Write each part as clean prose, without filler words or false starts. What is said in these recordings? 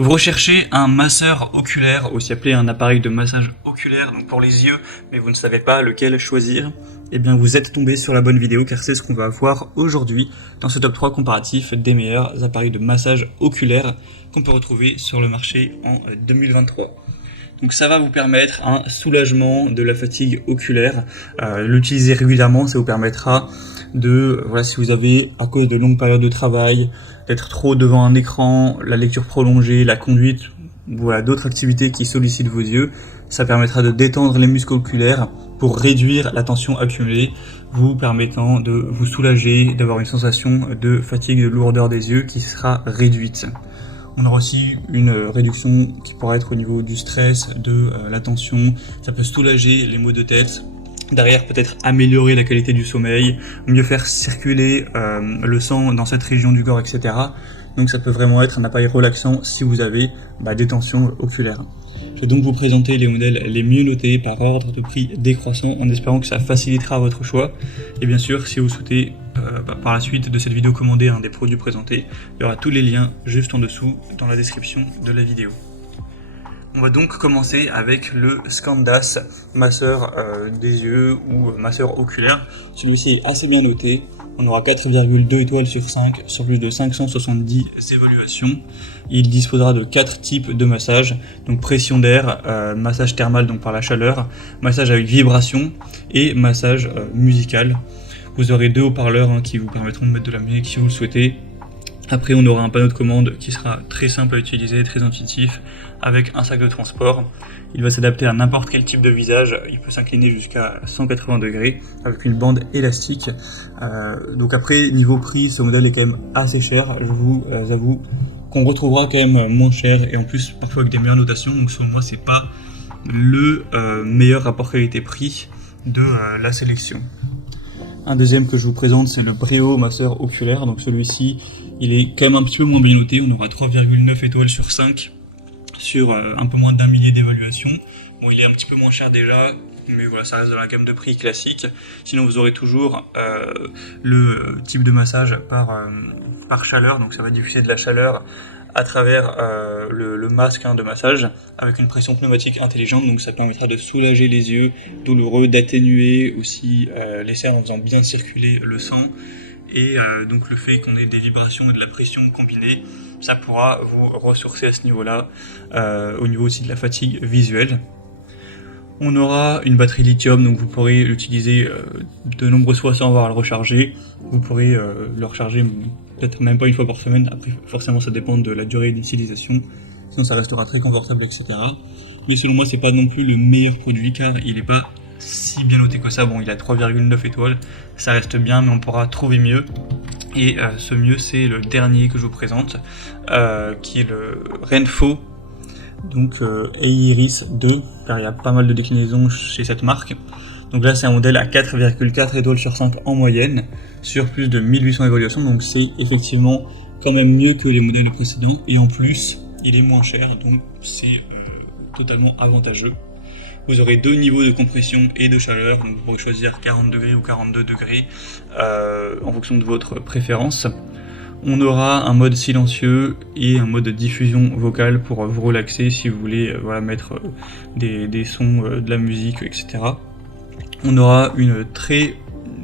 Vous recherchez un masseur oculaire, aussi appelé un appareil de massage oculaire, donc pour les yeux, mais vous ne savez pas lequel choisir. Eh bien vous êtes tombé sur la bonne vidéo car c'est ce qu'on va voir aujourd'hui dans ce top 3 comparatif des meilleurs appareils de massage oculaire qu'on peut retrouver sur le marché en 2023. Donc ça va vous permettre un soulagement de la fatigue oculaire. L'utiliser régulièrement, ça vous permettra de, voilà, si vous avez, à cause de longues périodes de travail, d'être trop devant un écran, la lecture prolongée, la conduite, voilà, d'autres activités qui sollicitent vos yeux, ça permettra de détendre les muscles oculaires pour réduire la tension accumulée, vous permettant de vous soulager, d'avoir une sensation de fatigue, de lourdeur des yeux qui sera réduite. On aura aussi une réduction qui pourra être au niveau du stress, de la tension. Ça peut soulager les maux de tête. Derrière, peut-être améliorer la qualité du sommeil, mieux faire circuler le sang dans cette région du corps, etc. Donc ça peut vraiment être un appareil relaxant si vous avez des tensions oculaires. Je vais donc vous présenter les modèles les mieux notés par ordre de prix décroissant en espérant que ça facilitera votre choix. Et bien sûr, si vous souhaitez par la suite de cette vidéo commander un des produits présentés, il y aura tous les liens juste en dessous dans la description de la vidéo. On va donc commencer avec le Scandas masseur des yeux ou masseur oculaire. Celui-ci est assez bien noté. On aura 4,2 étoiles sur 5 sur plus de 570 évaluations. Il disposera de 4 types de massages, donc pression d'air, massage thermal donc par la chaleur, massage avec vibration et massage musical. Vous aurez 2 haut-parleurs qui vous permettront de mettre de la musique si vous le souhaitez. Après, on aura un panneau de commande qui sera très simple à utiliser, très intuitif, avec un sac de transport. Il va s'adapter à n'importe quel type de visage, il peut s'incliner jusqu'à 180 degrés avec une bande élastique. Donc après, niveau prix, ce modèle est quand même assez cher, je vous avoue qu'on retrouvera quand même moins cher et en plus parfois avec des meilleures notations, donc selon moi c'est pas le meilleur rapport qualité-prix de la sélection. Un deuxième que je vous présente, c'est le Breo masseur oculaire, donc celui-ci il est quand même un petit peu moins bien noté, on aura 3,9 étoiles sur 5 sur un peu moins d'1 millier d'évaluation. Bon, il est un petit peu moins cher déjà, mais voilà, ça reste dans la gamme de prix classique. Sinon, vous aurez toujours le type de massage par chaleur, donc ça va diffuser de la chaleur à travers le masque de massage avec une pression pneumatique intelligente, donc ça permettra de soulager les yeux douloureux, d'atténuer aussi les cernes en faisant bien circuler le sang. Et donc le fait qu'on ait des vibrations et de la pression combinées, ça pourra vous ressourcer à ce niveau-là, au niveau aussi de la fatigue visuelle. On aura une batterie lithium, donc vous pourrez l'utiliser de nombreuses fois sans avoir à le recharger. Vous pourrez le recharger peut-être même pas une fois par semaine, après forcément ça dépend de la durée d'utilisation, sinon ça restera très confortable, etc. Mais selon moi c'est pas non plus le meilleur produit car il n'est pas si bien noté que ça. Bon, il a 3,9 étoiles, ça reste bien, mais on pourra trouver mieux. Et ce mieux, c'est le dernier que je vous présente, qui est le Renpho, donc Eiris 2, car il y a pas mal de déclinaisons chez cette marque. Donc là, c'est un modèle à 4,4 étoiles sur 5 en moyenne, sur plus de 1800 évaluations, donc c'est effectivement quand même mieux que les modèles précédents, et en plus, il est moins cher, donc c'est totalement avantageux. Vous aurez 2 niveaux de compression et de chaleur, donc vous pourrez choisir 40 degrés ou 42 degrés en fonction de votre préférence. On aura un mode silencieux et un mode de diffusion vocale pour vous relaxer si vous voulez mettre des sons, de la musique, etc. On aura une très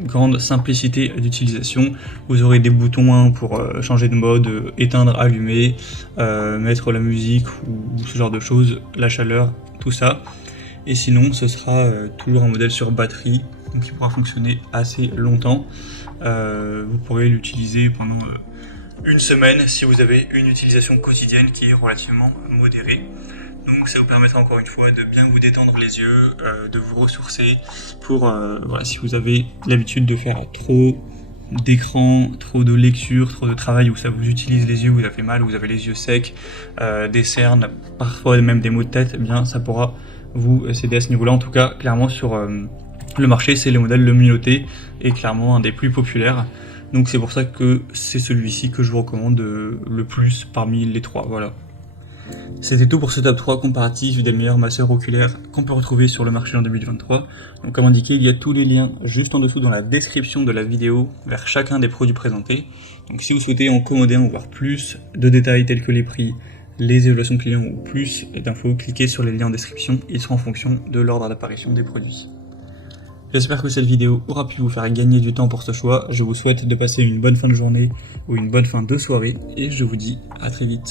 grande simplicité d'utilisation. Vous aurez des boutons pour changer de mode, éteindre, allumer, mettre la musique ou ce genre de choses, la chaleur, tout ça. Et sinon, ce sera toujours un modèle sur batterie, donc qui pourra fonctionner assez longtemps. Vous pourrez l'utiliser pendant une semaine si vous avez une utilisation quotidienne qui est relativement modérée. Donc ça vous permettra encore une fois de bien vous détendre les yeux, de vous ressourcer pour si vous avez l'habitude de faire trop d'écran, trop de lecture, trop de travail où ça vous utilise les yeux, où vous avez mal, où vous avez les yeux secs, des cernes, parfois même des maux de tête, eh bien ça pourra vous céder à ce niveau-là. En tout cas, clairement sur le marché, c'est le modèle le mieux noté et clairement un des plus populaires. Donc c'est pour ça que c'est celui-ci que je vous recommande le plus parmi les trois. Voilà. C'était tout pour ce top 3 comparatif des meilleurs masseurs oculaires qu'on peut retrouver sur le marché en 2023. Donc comme indiqué, il y a tous les liens juste en dessous dans la description de la vidéo vers chacun des produits présentés. Donc si vous souhaitez en commander, en voir plus de détails tels que les prix, les évaluations clients ou plus d'infos, cliquez sur les liens en description, ils seront en fonction de l'ordre d'apparition des produits. J'espère que cette vidéo aura pu vous faire gagner du temps pour ce choix, je vous souhaite de passer une bonne fin de journée ou une bonne fin de soirée et je vous dis à très vite.